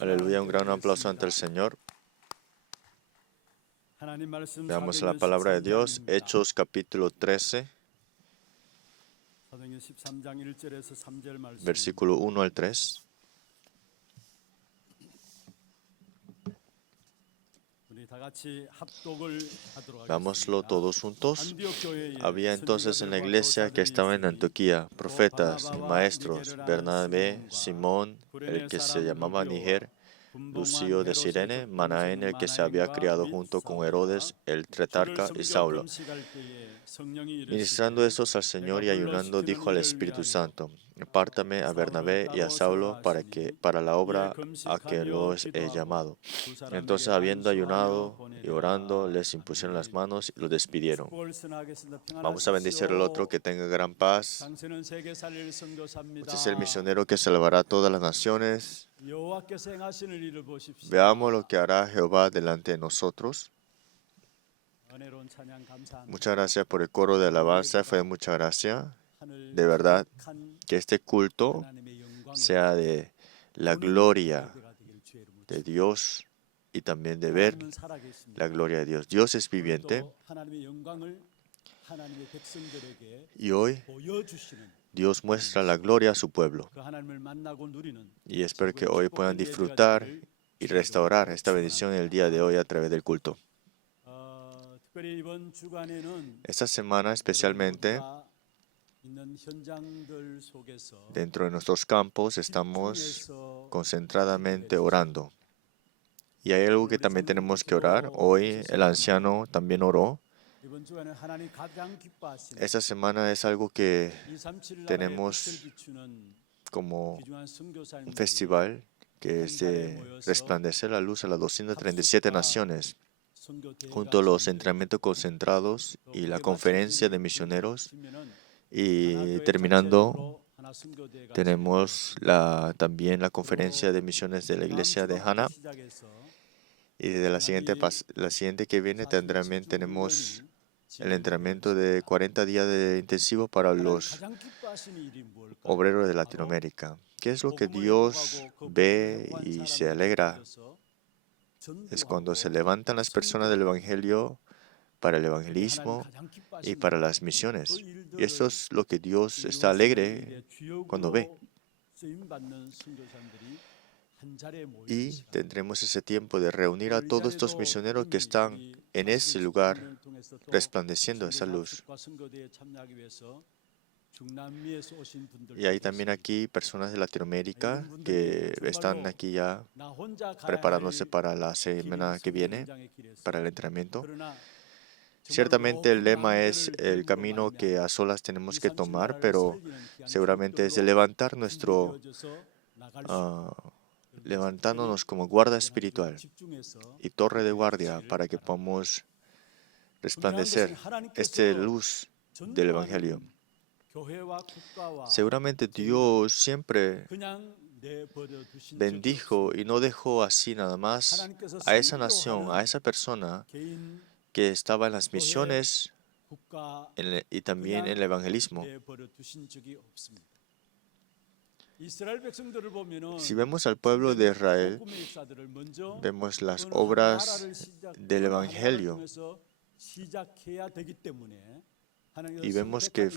Aleluya, un gran aplauso ante el Señor. Veamos la palabra de Dios, Hechos capítulo 13, versículo 1 al 3. Veámoslo todos juntos. Había entonces en la iglesia que estaba en Antioquía profetas y maestros: Bernabé, Simón, el que se llamaba Niger, Lucio de Cirene, Manaén, el que se había criado junto con Herodes el tetrarca, y Saulo. Ministrando estos al Señor y ayunando, dijo al Espíritu Santo: Apártame a Bernabé y a Saulo para la obra a que los he llamado. Entonces, habiendo ayunado y orando, les impusieron las manos y los despidieron. Vamos a bendecir al otro. Que tenga gran paz. Usted es el misionero que salvará a todas las naciones. Veamos lo que hará Jehová delante de nosotros. Muchas gracias por el coro de alabanza. Fue de mucha gracia. De verdad, que este culto sea de la gloria de Dios y también de ver la gloria de Dios. Dios es viviente y hoy Dios muestra la gloria a su pueblo. Y espero que hoy puedan disfrutar y restaurar esta bendición en el día de hoy a través del culto. Esta semana especialmente, dentro de nuestros campos, estamos concentradamente orando. Y hay algo que también tenemos que orar. Hoy el anciano también oró. Esta semana es algo que tenemos como un festival que es de resplandecer la luz a las 237 naciones, junto a los entrenamientos concentrados y la conferencia de misioneros. Y terminando, tenemos también la conferencia de misiones de la iglesia de Hana. Y de la siguiente que viene también tenemos el entrenamiento de 40 días de intensivo para los obreros de Latinoamérica. ¿Qué es lo que Dios ve y se alegra? Es cuando se levantan las personas del Evangelio para el evangelismo y para las misiones. Y eso es lo que Dios está alegre cuando ve. Y tendremos ese tiempo de reunir a todos estos misioneros que están en ese lugar resplandeciendo esa luz. Y hay también aquí personas de Latinoamérica que están aquí ya preparándose para la semana que viene, para el entrenamiento. Ciertamente el lema es el camino que a solas tenemos que tomar, pero seguramente es de levantándonos como guarda espiritual y torre de guardia para que podamos resplandecer esta luz del Evangelio. Seguramente Dios siempre bendijo y no dejó así nada más a esa nación, a esa persona que estaba en las misiones y también en el evangelismo. Si vemos al pueblo de Israel, vemos las obras del Evangelio y vemos que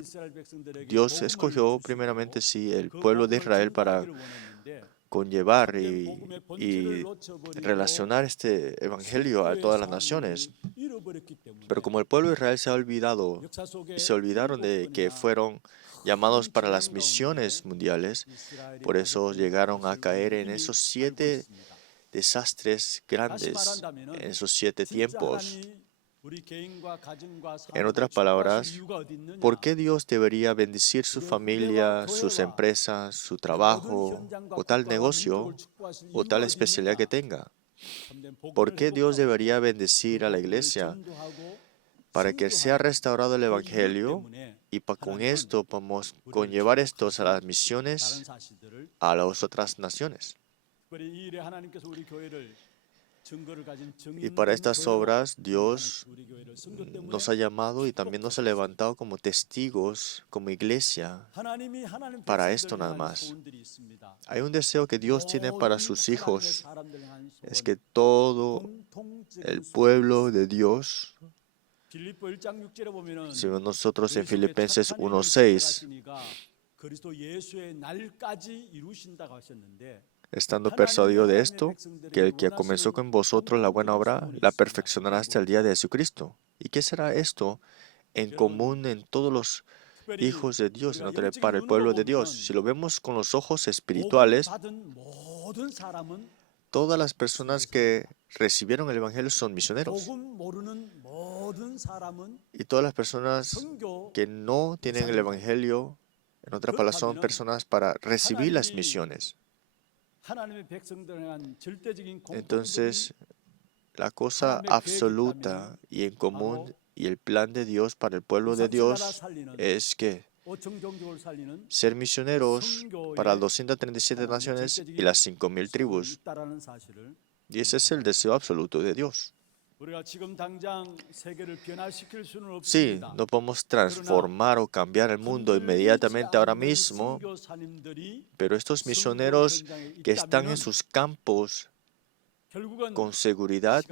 Dios escogió primeramente el pueblo de Israel para conllevar y relacionar este Evangelio a todas las naciones. Pero como el pueblo de Israel se ha olvidado y se olvidaron de que fueron llamados para las misiones mundiales, por eso llegaron a caer en esos 7 desastres grandes, en esos 7 tiempos. En otras palabras, ¿por qué Dios debería bendecir su familia, sus empresas, su trabajo, o tal negocio, o tal especialidad que tenga? ¿Por qué Dios debería bendecir a la iglesia? Para que sea restaurado el Evangelio y con esto podamos conllevar estos a las misiones a las otras naciones. Y para estas obras Dios nos ha llamado y también nos ha levantado como testigos, como iglesia, para esto nada más. Hay un deseo que Dios tiene para sus hijos, es que todo el pueblo de Dios, si nosotros en Filipenses 1:6, estando persuadido de esto, que el que comenzó con vosotros la buena obra, la perfeccionará hasta el día de Jesucristo. ¿Y qué será esto en común en todos los hijos de Dios, para el pueblo de Dios? Si lo vemos con los ojos espirituales, todas las personas que recibieron el Evangelio son misioneros. Y todas las personas que no tienen el Evangelio, en otras palabras, son personas para recibir las misiones. Entonces, la cosa absoluta y en común y el plan de Dios para el pueblo de Dios es que ser misioneros para las 237 naciones y las 5,000 tribus. Y ese es el deseo absoluto de Dios. Sí, no podemos transformar o cambiar el mundo inmediatamente ahora mismo, pero estos misioneros que están en sus campos con seguridad,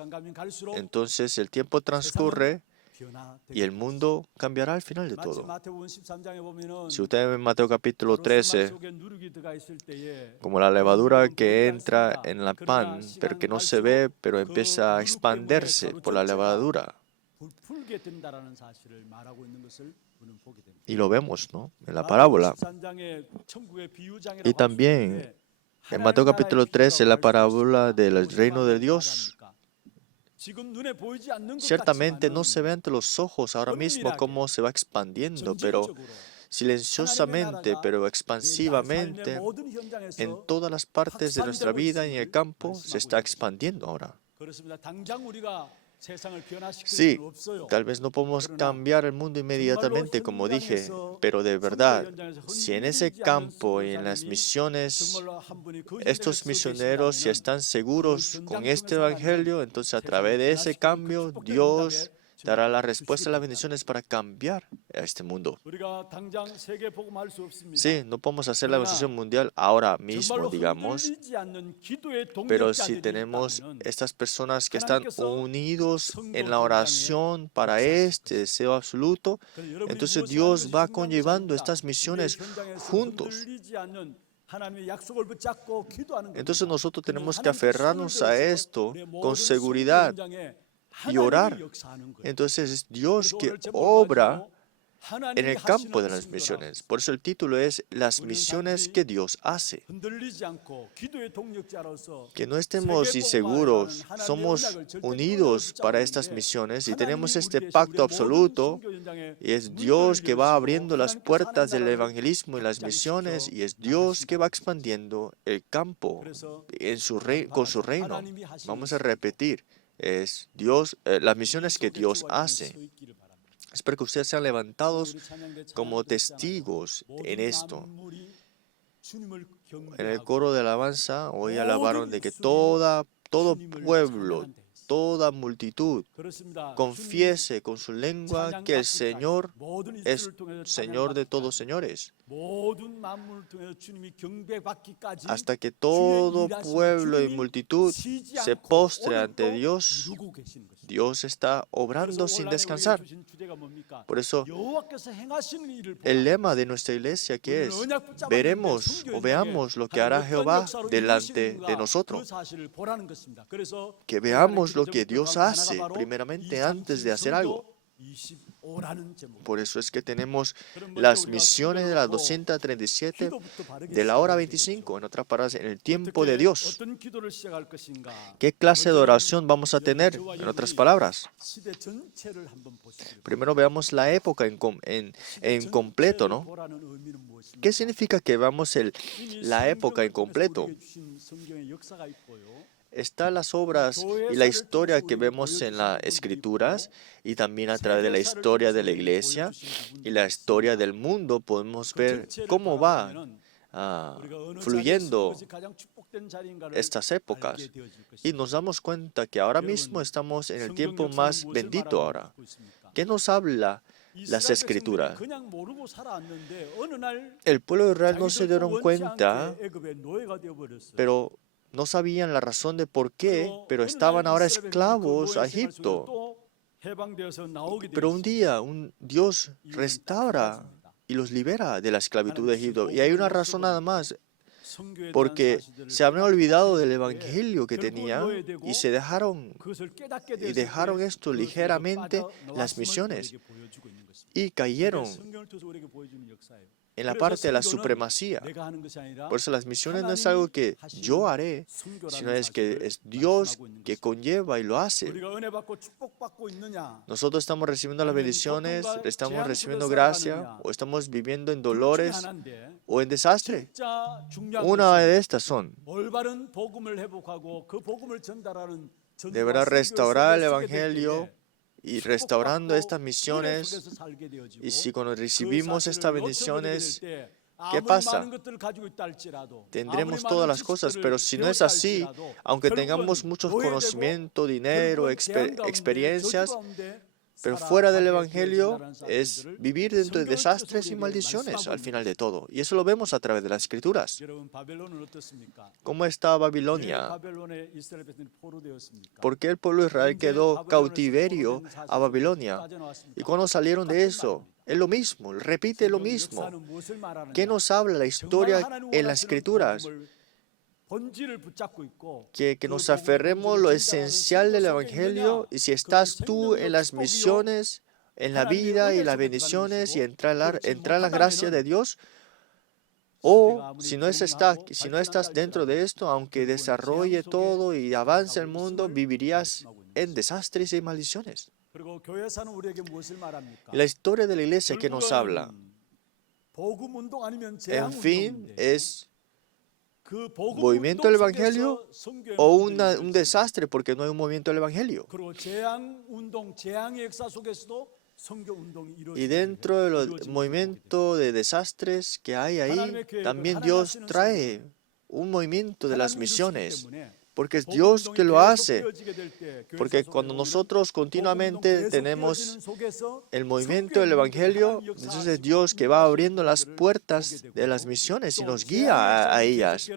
entonces el tiempo transcurre y el mundo cambiará al final de todo. Si usted ve en Mateo capítulo 13, como la levadura que entra en el pan, pero que no se ve, pero empieza a expandirse por la levadura. Y lo vemos, ¿no?, en la parábola. Y también en Mateo capítulo 13, la parábola del reino de Dios. Ciertamente no se ve ante los ojos ahora mismo cómo se va expandiendo, pero silenciosamente, pero expansivamente, en todas las partes de nuestra vida y en el campo se está expandiendo ahora. Sí, tal vez no podemos cambiar el mundo inmediatamente, como dije, pero de verdad, si en ese campo y en las misiones, estos misioneros, si están seguros con este evangelio, entonces a través de ese cambio, Dios dará la respuesta a las bendiciones para cambiar a este mundo. Sí, no podemos hacer la evangelización mundial ahora mismo, digamos, pero si tenemos estas personas que están unidos en la oración para este deseo absoluto, entonces Dios va conllevando estas misiones juntos. Entonces nosotros tenemos que aferrarnos a esto con seguridad y orar. Entonces es Dios que obra en el campo de las misiones. Por eso el título es Las misiones que Dios hace. Que no estemos inseguros, somos unidos para estas misiones y tenemos este pacto absoluto, y es Dios que va abriendo las puertas del evangelismo y las misiones, y es Dios que va expandiendo el campo con su reino. Vamos a repetir, es Dios, las misiones que Dios hace. Espero que ustedes sean levantados como testigos en esto. En el coro de alabanza hoy alabaron de que todo pueblo, toda multitud confiese con su lengua que el Señor es Señor de todos señores. Hasta que todo pueblo y multitud se postre ante Dios, Dios está obrando sin descansar. Por eso, el lema de nuestra iglesia que es, veremos o veamos lo que hará Jehová delante de nosotros. Que veamos lo que Dios hace primeramente antes de hacer algo. Por eso es que tenemos las misiones de las 237 de la hora 25, en otras palabras, en el tiempo de Dios. ¿Qué clase de oración vamos a tener? En otras palabras, primero veamos la época en completo, ¿no? ¿Qué significa que veamos la época en completo? Están las obras y la historia que vemos en las Escrituras, y también a través de la historia de la iglesia y la historia del mundo podemos ver cómo va fluyendo estas épocas. Y nos damos cuenta que ahora mismo estamos en el tiempo más bendito ahora. ¿Qué nos habla las Escrituras? El pueblo de Israel no se dieron cuenta, pero no sabían la razón de por qué, pero estaban ahora esclavos a Egipto. Pero un día Dios restaura y los libera de la esclavitud de Egipto. Y hay una razón nada más, porque se habían olvidado del evangelio que tenían y dejaron esto ligeramente, las misiones, y cayeron en la parte de la supremacía. Por eso las misiones no es algo que yo haré, sino es que es Dios que conlleva y lo hace. Nosotros estamos recibiendo las bendiciones, estamos recibiendo gracia, o estamos viviendo en dolores o en desastre. Una de estas son: deberá restaurar el evangelio. Y restaurando estas misiones, y si cuando recibimos estas bendiciones, ¿qué pasa? Tendremos todas las cosas, pero si no es así, aunque tengamos muchos conocimientos, dinero, experiencias, pero fuera del Evangelio es vivir dentro de desastres y maldiciones al final de todo. Y eso lo vemos a través de las Escrituras. ¿Cómo está Babilonia? ¿Por qué el pueblo de Israel quedó cautiverio a Babilonia? ¿Y cuando salieron de eso? Es lo mismo, repite lo mismo. ¿Qué nos habla la historia en las Escrituras? Que nos aferremos lo esencial del Evangelio, y si estás tú en las misiones, en la vida y las bendiciones y entrar en la gracia de Dios, o si no estás dentro de esto, aunque desarrolle todo y avance el mundo, vivirías en desastres y maldiciones. Y la historia de la iglesia que nos habla, en fin, es movimiento del Evangelio o un desastre porque no hay un movimiento del Evangelio. Y dentro del movimiento de desastres que hay ahí, también Dios trae un movimiento de las misiones, porque es Dios que lo hace. Porque cuando nosotros continuamente tenemos el movimiento del Evangelio, entonces es Dios que va abriendo las puertas de las misiones y nos guía a ellas.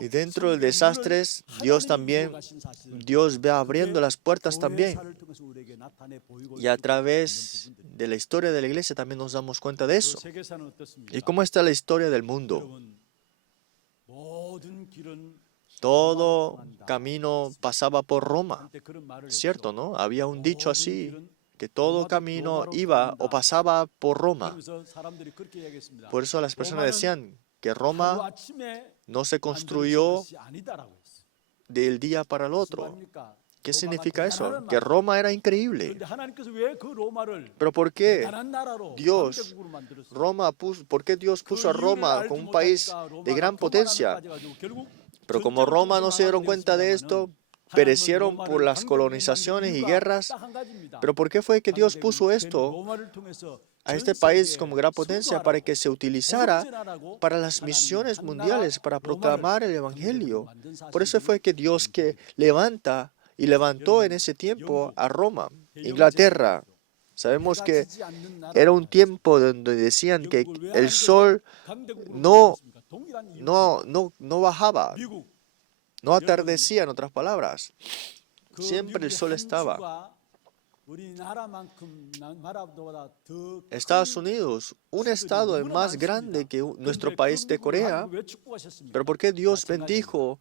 Y dentro del desastres, Dios va abriendo las puertas también. Y a través de la historia de la iglesia también nos damos cuenta de eso. ¿Y cómo está la historia del mundo? Todo camino pasaba por Roma, ¿cierto, no? Había un dicho así, que todo camino iba o pasaba por Roma. Por eso las personas decían que Roma no se construyó del día para el otro. ¿Qué significa eso? Que Roma era increíble. ¿Pero por qué por qué Dios puso a Roma como un país de gran potencia? Pero como Roma no se dieron cuenta de esto, perecieron por las colonizaciones y guerras. ¿Pero por qué fue que Dios puso esto a este país como gran potencia? Para que se utilizara para las misiones mundiales, para proclamar el Evangelio. Por eso fue que Dios levantó en ese tiempo a Roma, Inglaterra. Sabemos que era un tiempo donde decían que el sol no bajaba, no atardecía, en otras palabras. Siempre el sol estaba. Estados Unidos, un estado más grande que nuestro país de Corea, pero ¿por qué Dios bendijo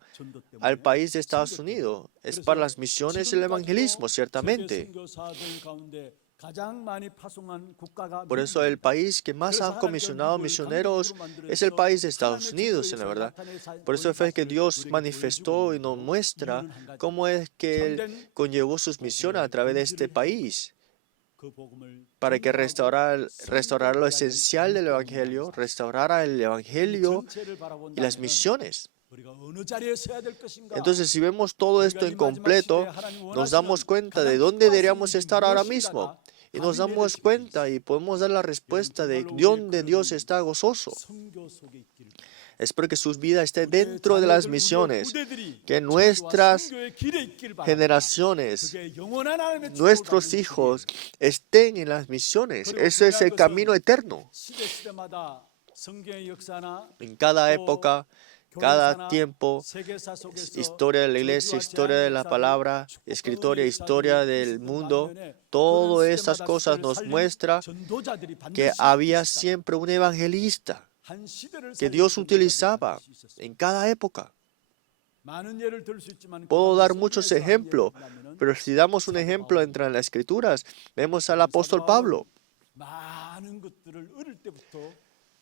al país de Estados Unidos? Es para las misiones y el evangelismo, ciertamente. Por eso el país que más ha comisionado misioneros es el país de Estados Unidos, en la verdad. Por eso fue que Dios manifestó y nos muestra cómo es que Él conllevó sus misiones a través de este país, para que restaurar lo esencial del Evangelio, restaurara el Evangelio y las misiones. Entonces, si vemos todo esto en completo, nos damos cuenta de dónde deberíamos estar ahora mismo. y nos damos cuenta y podemos dar la respuesta de dónde Dios está gozoso. Espero que sus vidas estén dentro de las misiones, que nuestras generaciones, nuestros hijos estén en las misiones. Ese es el camino eterno. En cada época, cada tiempo, historia de la iglesia, historia de la palabra, historia del mundo, todas estas cosas nos muestran que había siempre un evangelista que Dios utilizaba en cada época. Puedo dar muchos ejemplos, pero si damos un ejemplo entre las Escrituras, vemos al apóstol Pablo.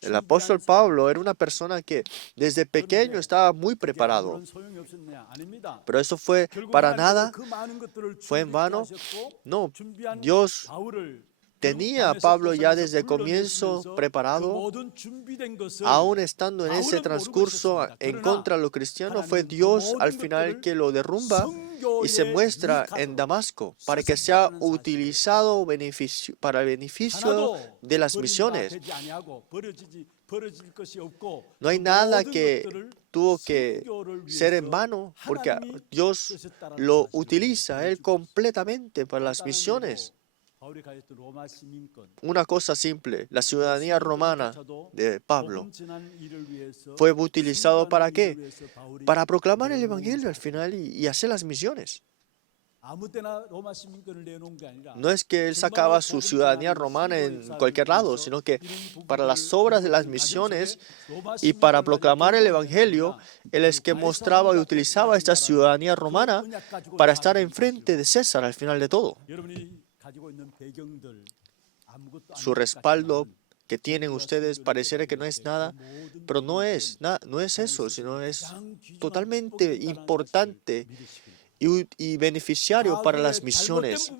El apóstol Pablo era una persona que desde pequeño estaba muy preparado. Pero eso fue para nada, fue en vano. No, Dios tenía a Pablo ya desde el comienzo preparado. Aún estando en ese transcurso en contra de los cristianos, fue Dios al final que lo derrumba y se muestra en Damasco para que sea utilizado para el beneficio de las misiones. No hay nada que tuvo que ser en vano porque Dios lo utiliza Él completamente para las misiones. Una cosa simple, la ciudadanía romana de Pablo fue utilizado ¿para qué? Para proclamar el evangelio al final y hacer las misiones. No es que él sacaba su ciudadanía romana en cualquier lado, sino que para las obras de las misiones y para proclamar el evangelio, él es que mostraba y utilizaba esta ciudadanía romana para estar enfrente de César al final de todo. Su respaldo que tienen ustedes pareciera que no es nada, pero no es eso, sino es totalmente importante y beneficiario para las misiones.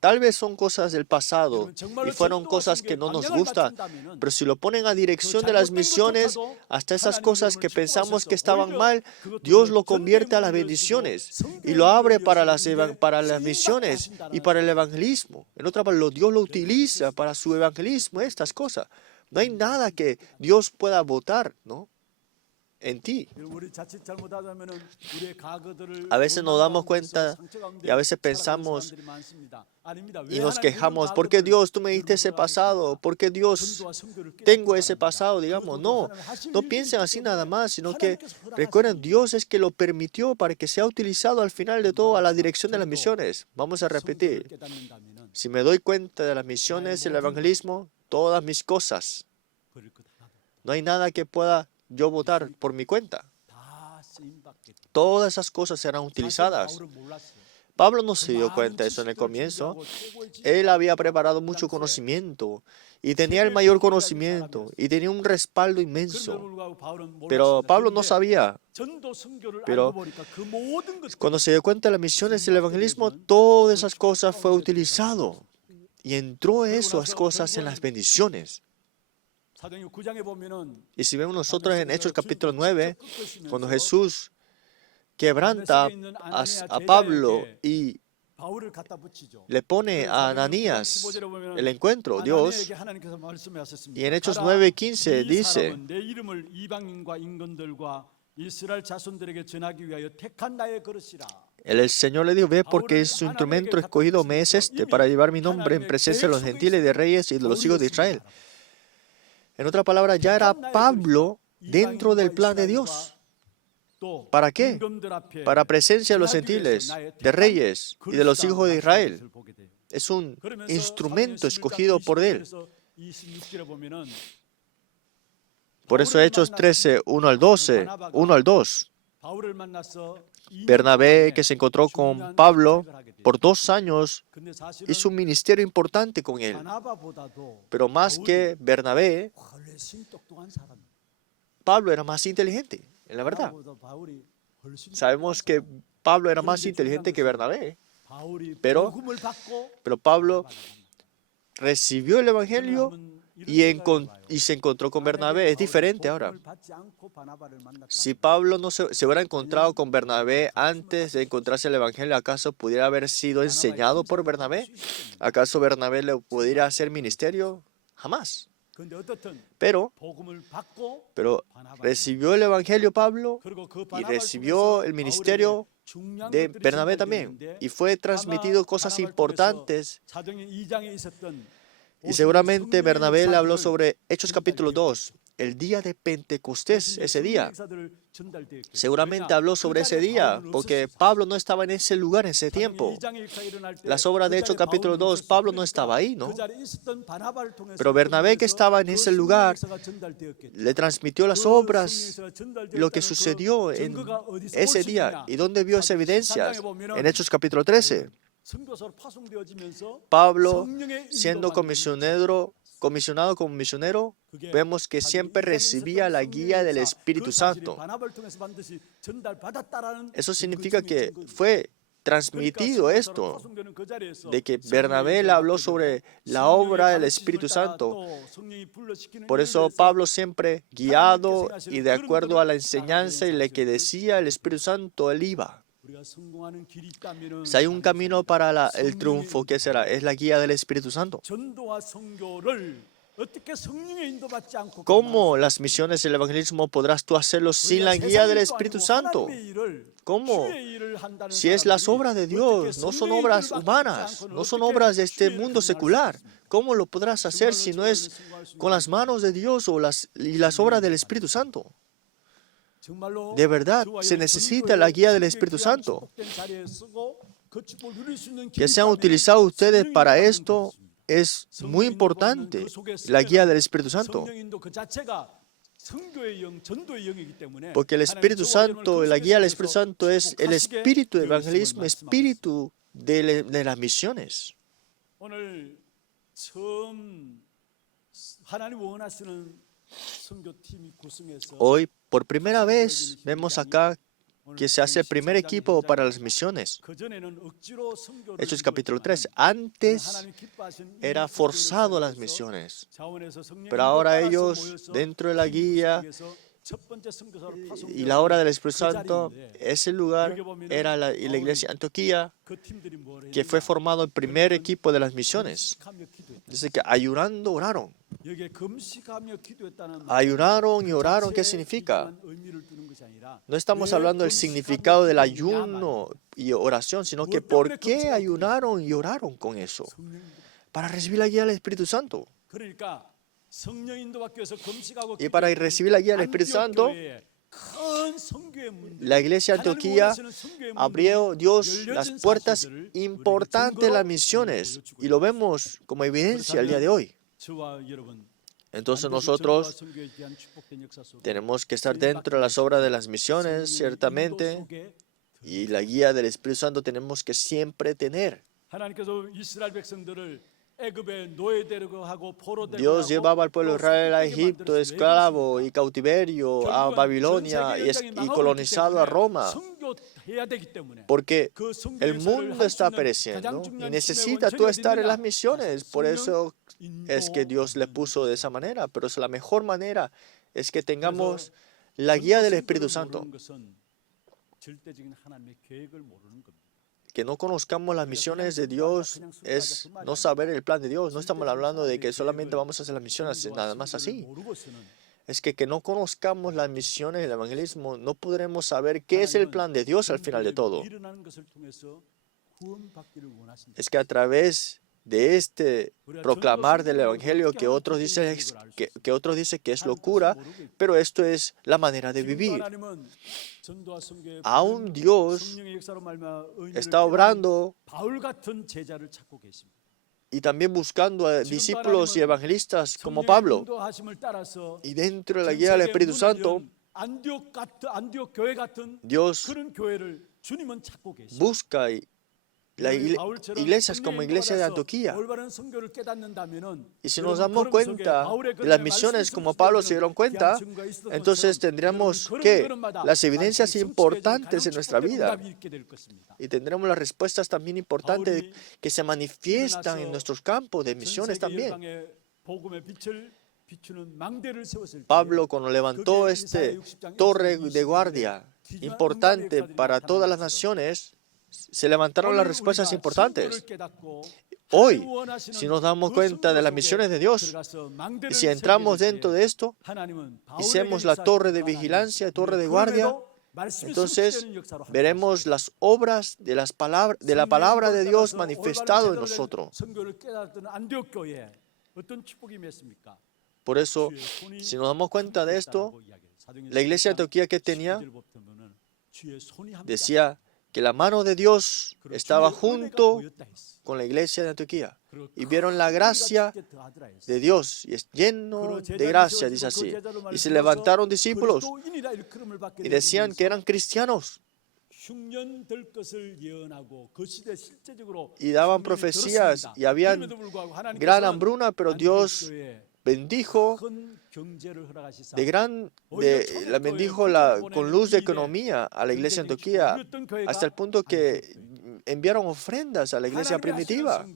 Tal vez son cosas del pasado y fueron cosas que no nos gustan, pero si lo ponen a dirección de las misiones, hasta esas cosas que pensamos que estaban mal, Dios lo convierte a las bendiciones y lo abre para las misiones y para el evangelismo. En otra palabra, Dios lo utiliza para su evangelismo, estas cosas. No hay nada que Dios pueda votar, ¿no?, en ti. A veces nos damos cuenta y a veces pensamos y nos quejamos, ¿por qué Dios tú me diste ese pasado? ¿Por qué Dios tengo ese pasado? Digamos, no piensen así nada más, sino que recuerden, Dios es que lo permitió para que sea utilizado al final de todo a la dirección de las misiones. Vamos a repetir, si me doy cuenta de las misiones y el evangelismo, todas mis cosas, no hay nada que pueda yo votar por mi cuenta. Todas esas cosas serán utilizadas. Pablo no se dio cuenta de eso en el comienzo. Él había preparado mucho conocimiento y tenía el mayor conocimiento y tenía un respaldo inmenso. Pero Pablo no sabía. Pero cuando se dio cuenta de las misiones y el evangelismo, todas esas cosas fue utilizado. Y entró esas cosas en las bendiciones. Y si vemos nosotros en Hechos capítulo 9, cuando Jesús quebranta a Pablo y le pone a Ananías el encuentro, Dios, y en Hechos 9:15 dice, el Señor le dijo, ve porque su instrumento escogido me es para llevar mi nombre en presencia de los gentiles, de reyes y de los hijos de Israel. En otra palabra, ya era Pablo dentro del plan de Dios. ¿Para qué? Para presencia de los gentiles, de reyes y de los hijos de Israel. Es un instrumento escogido por él. Por eso Hechos 13, 1 al 2. Bernabé, que se encontró con Pablo por 2 años, hizo un ministerio importante con él. Pero más que Bernabé, Pablo era más inteligente, en la verdad. Sabemos que Pablo era más inteligente que Bernabé, pero Pablo recibió el evangelio y se encontró con Bernabé. Es diferente ahora. Si Pablo no se hubiera encontrado con Bernabé antes de encontrarse el Evangelio, ¿acaso pudiera haber sido enseñado por Bernabé? ¿Acaso Bernabé le pudiera hacer ministerio? Jamás. Pero recibió el Evangelio Pablo y recibió el ministerio de Bernabé también. Y fue transmitido cosas importantes. Y seguramente Bernabé le habló sobre Hechos capítulo 2, el día de Pentecostés, ese día. Seguramente habló sobre ese día, porque Pablo no estaba en ese lugar en ese tiempo. Las obras de Hechos capítulo 2, Pablo no estaba ahí, ¿no? Pero Bernabé, que estaba en ese lugar, le transmitió las obras, lo que sucedió en ese día. ¿Y dónde vio esa evidencia? En Hechos capítulo 13. Pablo, siendo comisionado como misionero, vemos que siempre recibía la guía del Espíritu Santo. Eso significa que fue transmitido esto, de que Bernabé le habló sobre la obra del Espíritu Santo. Por eso Pablo siempre guiado y de acuerdo a la enseñanza y lo que decía el Espíritu Santo, él iba. Si hay un camino para el triunfo, ¿qué será? Es la guía del Espíritu Santo. ¿Cómo las misiones y el evangelismo podrás tú hacerlo sin la guía del Espíritu Santo? ¿Cómo? Si es las obras de Dios, no son obras humanas, no son obras de este mundo secular. ¿Cómo lo podrás hacer si no es con las manos de Dios y las obras del Espíritu Santo? De verdad, se necesita la guía del Espíritu Santo. Que sean utilizados ustedes para esto es muy importante, la guía del Espíritu Santo. Porque el Espíritu Santo, la guía del Espíritu Santo es el espíritu de evangelismo, espíritu de las misiones. Hoy, por primera vez, vemos acá que se hace el primer equipo para las misiones. Hechos capítulo 3. Antes era forzado las misiones, pero ahora ellos, dentro de la guía y la obra del Espíritu Santo, ese lugar era la iglesia de Antioquía, que fue formado el primer equipo de las misiones. Dice que ayunando, oraron. Ayunaron y oraron, ¿qué significa? No estamos hablando del significado del ayuno y oración, sino que ¿por qué ayunaron y oraron con eso? Para recibir la guía del Espíritu Santo. Y para recibir la guía del Espíritu Santo, la iglesia de Antioquía abrió Dios las puertas importantes de las misiones y lo vemos como evidencia al día de hoy. Entonces nosotros tenemos que estar dentro de las obras de las misiones, ciertamente, y la guía del Espíritu Santo tenemos que siempre tener. Dios llevaba al pueblo de Israel a Egipto, esclavo y cautiverio, a Babilonia y colonizado a Roma, porque el mundo está pereciendo y necesita tú estar en las misiones. Por eso es que Dios le puso de esa manera, pero es la mejor manera es que tengamos la guía del Espíritu Santo. Que no conozcamos las misiones de Dios es no saber el plan de Dios. No estamos hablando de que solamente vamos a hacer las misiones nada más así. Es que no conozcamos las misiones del evangelismo, no podremos saber qué es el plan de Dios al final de todo. Es que a través de este proclamar del evangelio que otros dicen que es locura, pero esto es la manera de vivir. Aún Dios está obrando y también buscando a discípulos y evangelistas como Pablo. Y dentro de la guía del Espíritu Santo, Dios busca iglesias como iglesia de Antioquía. Y si nos damos cuenta de las misiones como Pablo se dieron cuenta, entonces tendríamos las evidencias importantes en nuestra vida. Y tendremos las respuestas también importantes que se manifiestan en nuestros campos de misiones también. Pablo, cuando levantó torre de guardia importante para todas las naciones, se levantaron las respuestas importantes. Hoy, si nos damos cuenta de las misiones de Dios, y si entramos dentro de esto, hicimos la torre de vigilancia, torre de guardia, entonces veremos las obras de la palabra de Dios manifestado en nosotros. Por eso, si nos damos cuenta de esto, la iglesia de Antioquía que tenía, decía que la mano de Dios estaba junto con la iglesia de Antioquía. Y vieron la gracia de Dios, y es lleno de gracia, dice así. Y se levantaron discípulos y decían que eran cristianos. Y daban profecías y había gran hambruna, pero Dios bendijo con luz de economía a la iglesia de Antioquía, hasta el punto que enviaron ofrendas a la iglesia primitiva.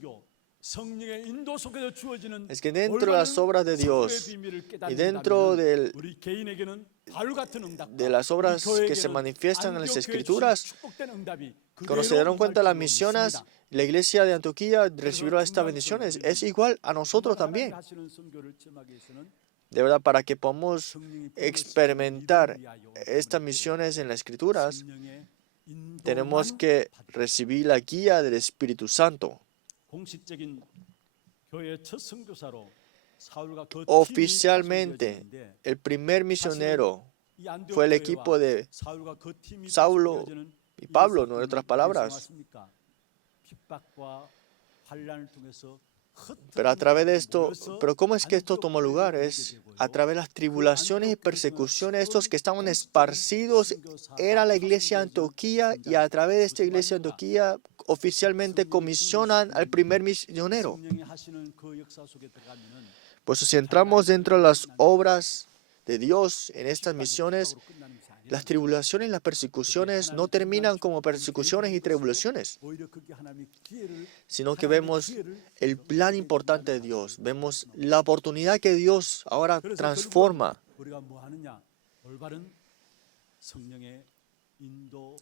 Es que dentro de las obras de Dios y dentro de las obras que se manifiestan en las Escrituras, cuando se dieron cuenta de las misiones, la iglesia de Antioquía recibió estas bendiciones. Es igual a nosotros también. De verdad, para que podamos experimentar estas misiones en las Escrituras, tenemos que recibir la guía del Espíritu Santo. Oficialmente, el primer misionero fue el equipo de Saulo y Pablo, en otras palabras. Pero a través de esto, ¿cómo es que esto tomó lugar? Es a través de las tribulaciones y persecuciones, estos que estaban esparcidos, era la iglesia de Antioquía, y a través de esta iglesia de Antioquía oficialmente comisionan al primer misionero. Pues si entramos dentro de las obras de Dios en estas misiones, las tribulaciones y las persecuciones no terminan como persecuciones y tribulaciones, sino que vemos el plan importante de Dios, vemos la oportunidad que Dios ahora transforma.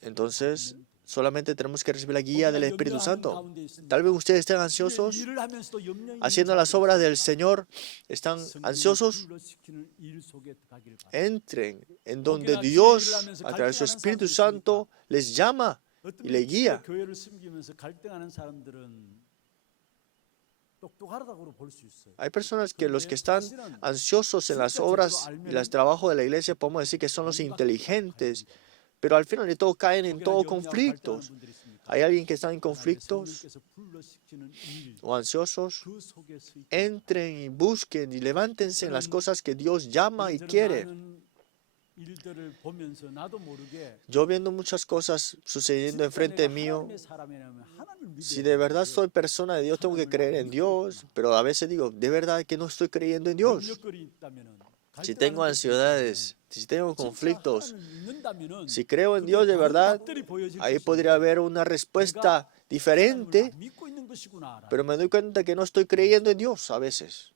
Entonces, solamente tenemos que recibir la guía del Espíritu Santo. Tal vez ustedes estén ansiosos, haciendo las obras del Señor, están ansiosos. Entren en donde Dios, a través de su Espíritu Santo, les llama y les guía. Hay personas que los que están ansiosos en las obras y los trabajos de la iglesia, podemos decir que son los inteligentes, pero al final de todo caen en todos conflictos. ¿Hay alguien que está en conflictos o ansiosos? Entren y busquen y levántense en las cosas que Dios llama y quiere. Yo viendo muchas cosas sucediendo enfrente mío, si de verdad soy persona de Dios, tengo que creer en Dios, pero a veces digo, de verdad que no estoy creyendo en Dios. Si tengo ansiedades, si tengo conflictos, si creo en Dios de verdad, ahí podría haber una respuesta diferente, pero me doy cuenta que no estoy creyendo en Dios a veces.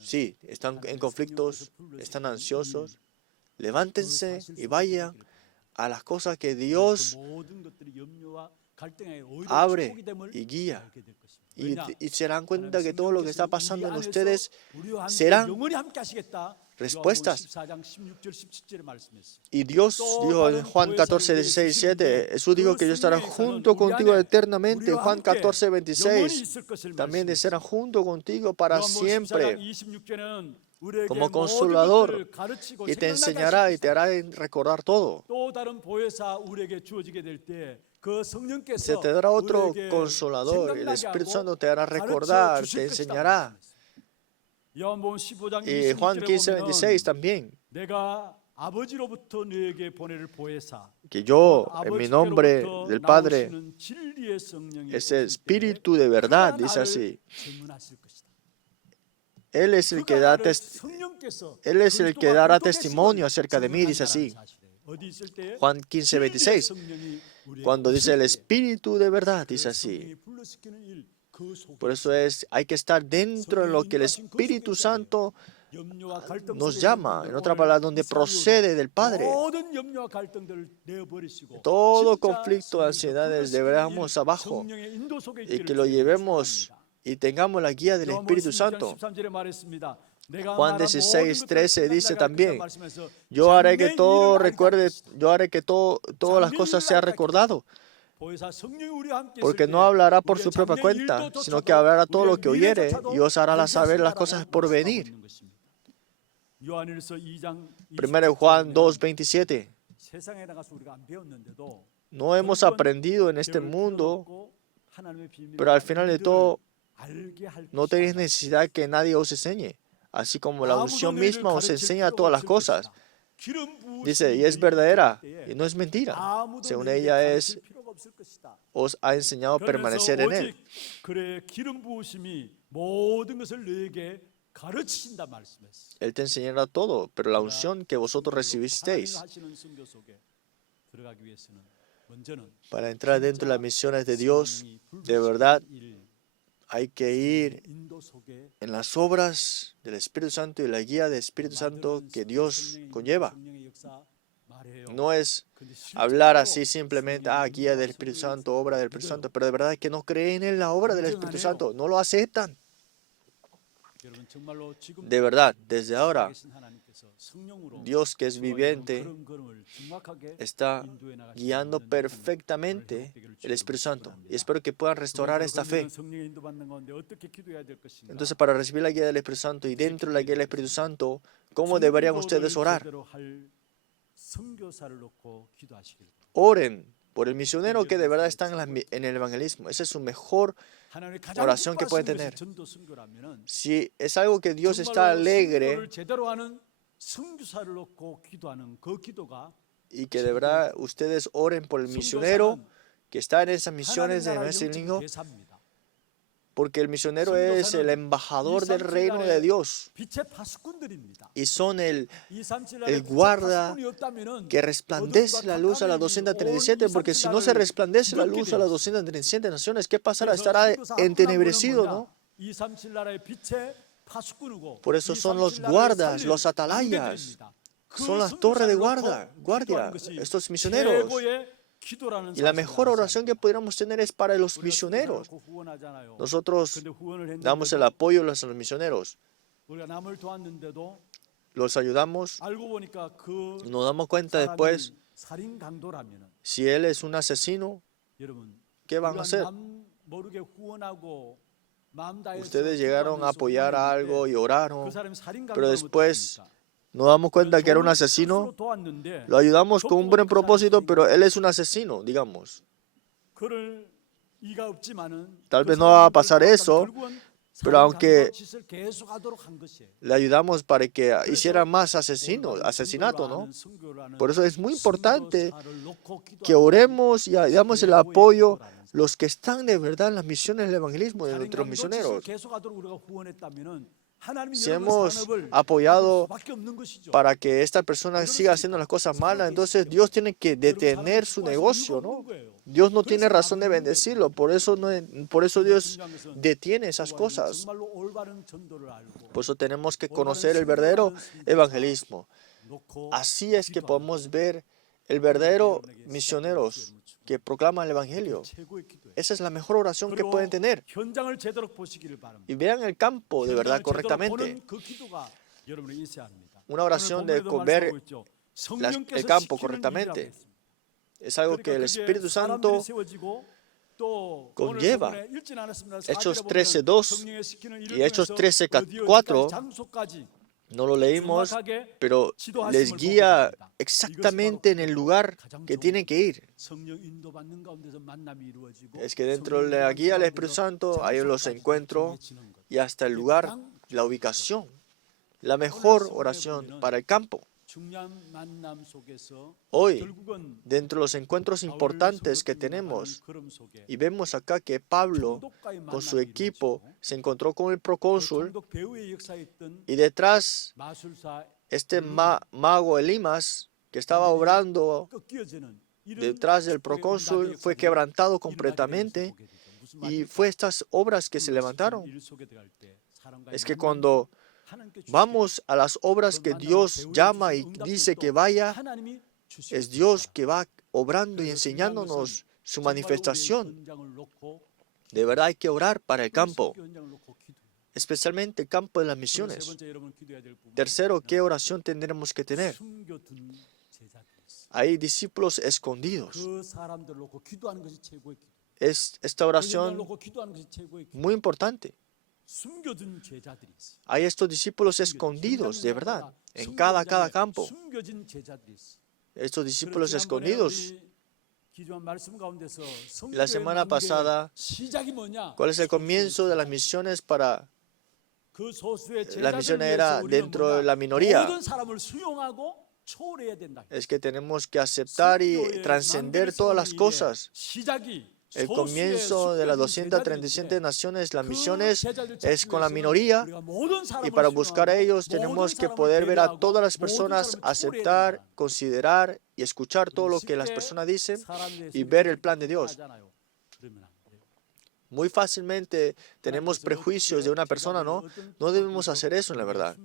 Sí, están en conflictos, están ansiosos, levántense y vayan a las cosas que Dios abre y guía. Y se darán cuenta que todo lo que está pasando en ustedes serán respuestas. Y Dios dijo en Juan 14, 16, 17, Jesús dijo que yo estaré junto contigo eternamente. Juan 14, 26, también estará junto contigo para siempre, como consolador, y te enseñará y te hará recordar todo. Se te dará otro consolador, el Espíritu Santo te hará recordar, te enseñará. Y Juan 15, 26 también, que yo, en mi nombre del Padre, ese Espíritu de verdad, dice así, Él es el que dará testimonio acerca de mí, dice así. Juan 15, 26. Cuando dice el Espíritu de verdad, dice así. Por eso hay que estar dentro de lo que el Espíritu Santo nos llama, en otra palabra, donde procede del Padre. Todo conflicto de ansiedades deberíamos abajo y que lo llevemos y tengamos la guía del Espíritu Santo. Juan 16:13 dice también, yo haré que todo recuerde, yo haré que todas las cosas sean recordado. Porque no hablará por su propia cuenta, sino que hablará todo lo que oyere y os hará saber las cosas por venir. 1 Juan 2:27. No hemos aprendido en este mundo, pero al final de todo, no tenéis necesidad que nadie os enseñe, así como la unción misma os enseña todas las cosas. Dice, y es verdadera, y no es mentira. Según ella os ha enseñado a permanecer en él. Él te enseñará todo, pero la unción que vosotros recibisteis para entrar dentro de las misiones de Dios, de verdad, hay que ir en las obras del Espíritu Santo y la guía del Espíritu Santo que Dios conlleva. No es hablar así simplemente, guía del Espíritu Santo, obra del Espíritu Santo, pero de verdad que no creen en la obra del Espíritu Santo, no lo aceptan. De verdad, desde ahora, Dios que es viviente está guiando perfectamente el Espíritu Santo. Y espero que puedan restaurar esta fe. Entonces, para recibir la guía del Espíritu Santo y dentro de la guía del Espíritu Santo, ¿cómo deberían ustedes orar? Oren por el misionero que de verdad está en el evangelismo. Esa es su mejor oración que pueden tener. Si es algo que Dios está alegre y que de verdad ustedes oren por el misionero que está en esas misiones de evangelismo, porque el misionero es el embajador del reino de Dios y son el guarda que resplandece la luz a las 237, porque si no se resplandece la luz a las 237 naciones, ¿qué pasará? Estará entenebrecido, ¿no? Por eso son los guardas, los atalayas, son las torres de guardia, estos misioneros. Y la mejor oración que pudiéramos tener es para los misioneros. Nosotros damos el apoyo a los misioneros. Los ayudamos. Nos damos cuenta después, si él es un asesino, ¿qué van a hacer? Ustedes llegaron a apoyar a algo y oraron, pero después nos damos cuenta que era un asesino. Lo ayudamos con un buen propósito, pero él es un asesino, digamos. Tal vez no va a pasar eso, pero aunque le ayudamos para que hiciera más asesinato, ¿no? Por eso es muy importante que oremos y damos el apoyo a los que están de verdad en las misiones del evangelismo de nuestros misioneros. Si hemos apoyado para que esta persona siga haciendo las cosas malas, entonces Dios tiene que detener su negocio, ¿no? Dios no tiene razón de bendecirlo, por eso Dios detiene esas cosas. Por eso tenemos que conocer el verdadero evangelismo. Así es que podemos ver el verdadero misioneros que proclaman el evangelio. Esa es la mejor oración que pueden tener. Y vean el campo de verdad correctamente. Una oración de ver el campo correctamente. Es algo que el Espíritu Santo conlleva. Hechos 13:2 y Hechos 13:4. No lo leímos, pero les guía exactamente en el lugar que tienen que ir. Es que dentro de la guía del Espíritu Santo hay los encuentros y hasta el lugar, la ubicación. La mejor oración para el campo. Hoy, dentro de los encuentros importantes que tenemos, y vemos acá que Pablo con su equipo se encontró con el procónsul y detrás este mago Elimas que estaba obrando detrás del procónsul fue quebrantado completamente Y fue estas obras que se levantaron. Es que cuando vamos a las obras que Dios llama y dice que vaya, es Dios que va obrando y enseñándonos su manifestación. De verdad hay que orar para el campo, especialmente el campo de las misiones. Tercero, ¿qué oración tendremos que tener? Hay discípulos escondidos. Es esta oración muy importante. Hay estos discípulos escondidos, de verdad, en cada campo. Estos discípulos escondidos. La semana pasada, ¿cuál es el comienzo de las misiones para la misión era dentro de la minoría? Es que tenemos que aceptar y trascender todas las cosas. El comienzo de las 237 naciones, las misiones, es con la minoría. Y para buscar a ellos tenemos que poder ver a todas las personas, aceptar, considerar y escuchar todo lo que las personas dicen y ver el plan de Dios. Muy fácilmente tenemos prejuicios de una persona, ¿no? No debemos hacer eso, en la verdad.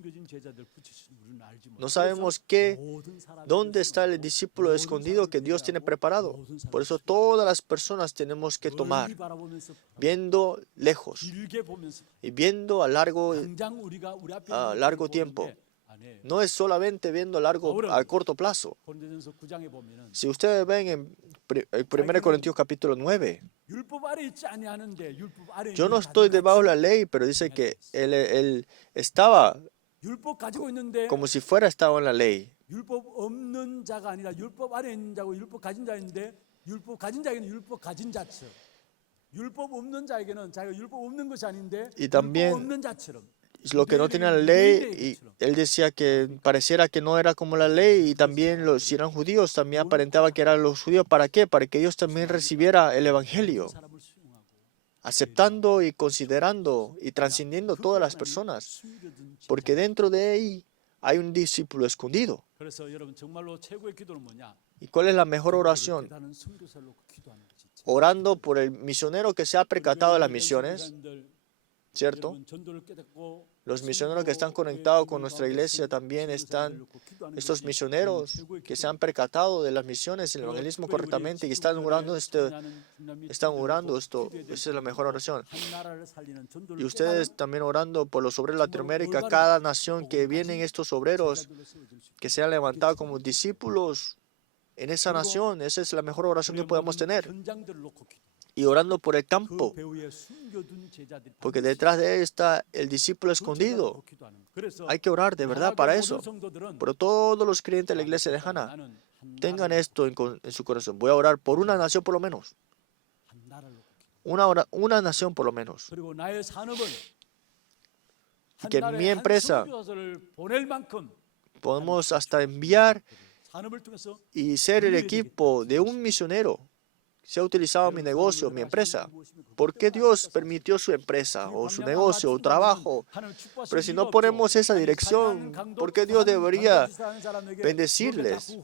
No sabemos dónde está el discípulo escondido que Dios tiene preparado. Por eso todas las personas tenemos que tomar, viendo lejos y viendo a largo tiempo. No es solamente viendo a corto plazo. Si ustedes ven en 1 Corintios capítulo 9, yo no estoy debajo de la ley, pero dice que él estaba como si estaba en la ley. Y también lo que no tenía la ley, y él decía que pareciera que no era como la ley, y también si eran judíos, también aparentaba que eran los judíos. ¿Para qué? Para que ellos también recibieran el evangelio, aceptando y considerando y trascendiendo todas las personas, porque dentro de ahí hay un discípulo escondido. ¿Y cuál es la mejor oración? Orando por el misionero que se ha percatado de las misiones, ¿cierto? Los misioneros que están conectados con nuestra iglesia también están, estos misioneros que se han percatado de las misiones y el evangelismo correctamente y están orando esto. Esa es la mejor oración. Y ustedes también orando por los obreros de Latinoamérica, cada nación que vienen estos obreros que se han levantado como discípulos en esa nación. Esa es la mejor oración que podemos tener. Y orando por el campo, porque detrás de él está el discípulo escondido. Hay que orar de verdad para eso. Pero todos los creyentes de la iglesia lejana tengan esto en su corazón. Voy a orar por una nación por lo menos. Una nación por lo menos. Y que en mi empresa podemos hasta enviar y ser el equipo de un misionero. Se ha utilizado mi negocio, mi empresa. ¿Por qué Dios permitió su empresa o su negocio o trabajo? Pero si no ponemos esa dirección, ¿por qué Dios debería bendecirles?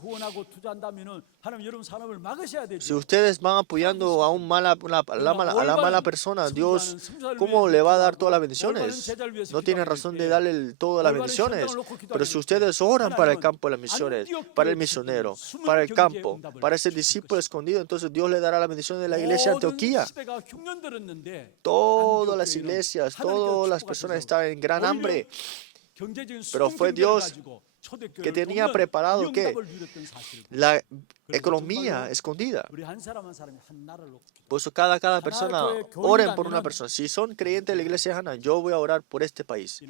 Si ustedes van apoyando a la mala persona, Dios, ¿cómo le va a dar todas las bendiciones? No tiene razón de darle todas las bendiciones. Pero si ustedes oran para el campo de las misiones, para el misionero, para el campo, para ese discípulo escondido, entonces Dios le dará la bendición de la iglesia de Antioquía. Todas las iglesias, todas las personas estaban en gran hambre. Pero fue Dios que tenía preparado la economía escondida. Por eso cada persona, oren por una persona. Si son creyentes de la iglesia Hana, yo voy a orar por este país.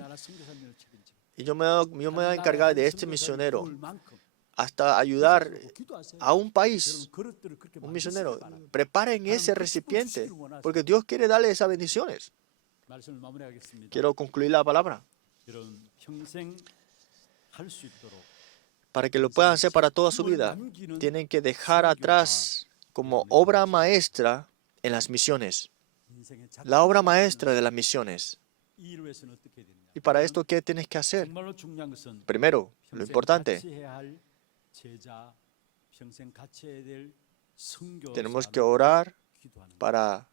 Y yo me voy a encargar de este misionero hasta ayudar a un país, un misionero. Preparen ese recipiente, porque Dios quiere darle esas bendiciones. Quiero concluir la palabra. Para que lo puedan hacer para toda su vida, tienen que dejar atrás como obra maestra en las misiones. La obra maestra de las misiones. Y para esto, ¿qué tienes que hacer? Primero, lo importante. Tenemos que orar para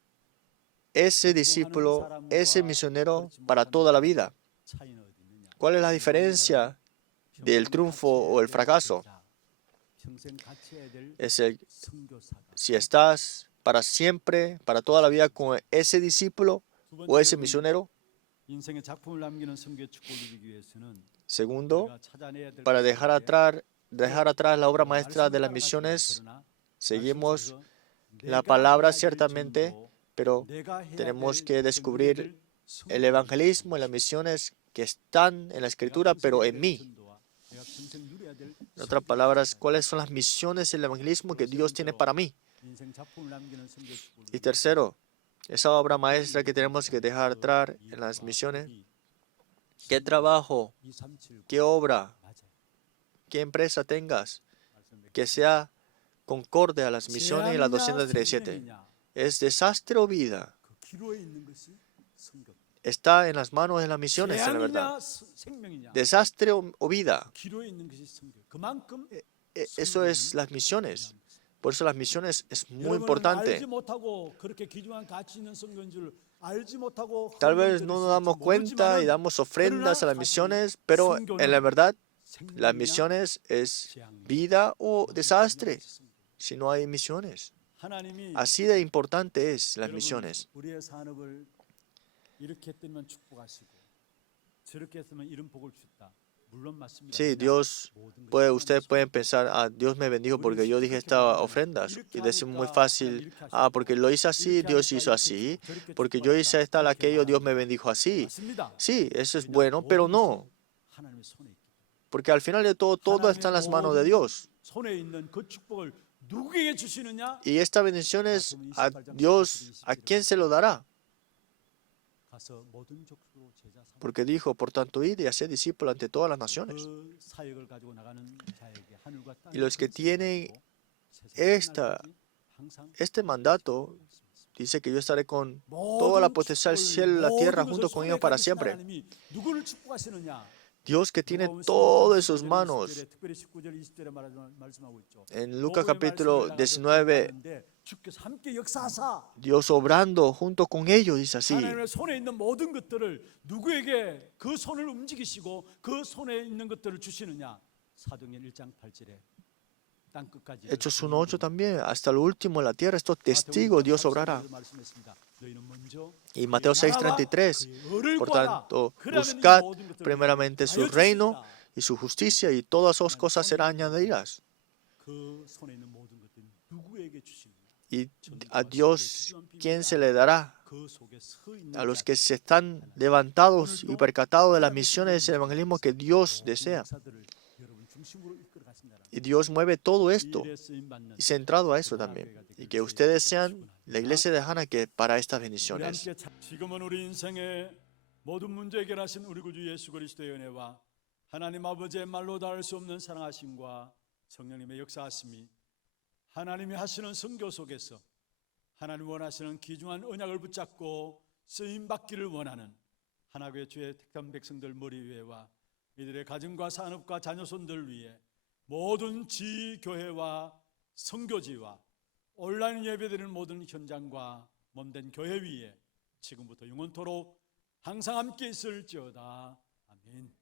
ese discípulo, ese misionero para toda la vida. ¿Cuál es la diferencia del triunfo o el fracaso? Si estás para siempre, para toda la vida con ese discípulo o ese misionero. Segundo, para dejar atrás la obra maestra de las misiones, seguimos la palabra ciertamente, pero tenemos que descubrir el evangelismo y las misiones que están en la Escritura, pero en mí. En otras palabras, ¿cuáles son las misiones y el evangelismo que Dios tiene para mí? Y tercero, esa obra maestra que tenemos que dejar atrás en las misiones. ¿Qué trabajo, qué obra, qué empresa tengas que sea concorde a las misiones y las 237? ¿Es desastre o vida? Está en las manos de las misiones, en la verdad. Desastre o vida. Eso es las misiones. Por eso las misiones es muy importante. Tal vez no nos damos cuenta y damos ofrendas a las misiones, pero en la verdad, las misiones es vida o desastre si no hay misiones. Así de importante es las misiones. Sí, ustedes pueden pensar, Dios me bendijo porque yo dije estas ofrendas. Y decir muy fácil, porque lo hice así, Dios hizo así. Porque yo hice aquello, Dios me bendijo así. Sí, eso es bueno, pero no. Porque al final de todo está en las manos de Dios. Y esta bendición es a Dios, ¿a quién se lo dará? Porque dijo, por tanto, id y haced discípulos ante todas las naciones. Y los que tienen este mandato, dice que yo estaré con toda la potestad del cielo y la tierra junto con ellos para siempre. Dios que tiene todo en sus manos. En Lucas capítulo 19, Dios obrando junto con ellos, dice así. Hechos 1:8 también, hasta lo último en la tierra, estos testigos Dios obrará. Y Mateo 6:33, por tanto, buscad primeramente su reino y su justicia, y todas esas cosas serán añadidas. Y a Dios, ¿quién se le dará? A los que se están levantados y percatados de las misiones del evangelismo que Dios desea. Y Dios mueve todo esto y centrado a eso también. Y que ustedes sean la iglesia de Hana que para estas bendiciones. 하나님 아버지의 말로 닿을 수 없는 사랑하심과 성령님의 역사하심이 하나님이 하시는 선교 속에서 하나님 원하시는 귀중한 언약을 붙잡고 쓰임받기를 원하는 하나교회 주의 택한 백성들 머리 위에와 이들의 가정과 산업과 자녀손들 위해 모든 지교회와 선교지와 온라인 예배드리는 모든 현장과 몸된 교회 위에 지금부터 영원토록 항상 함께 있을지어다. 아멘.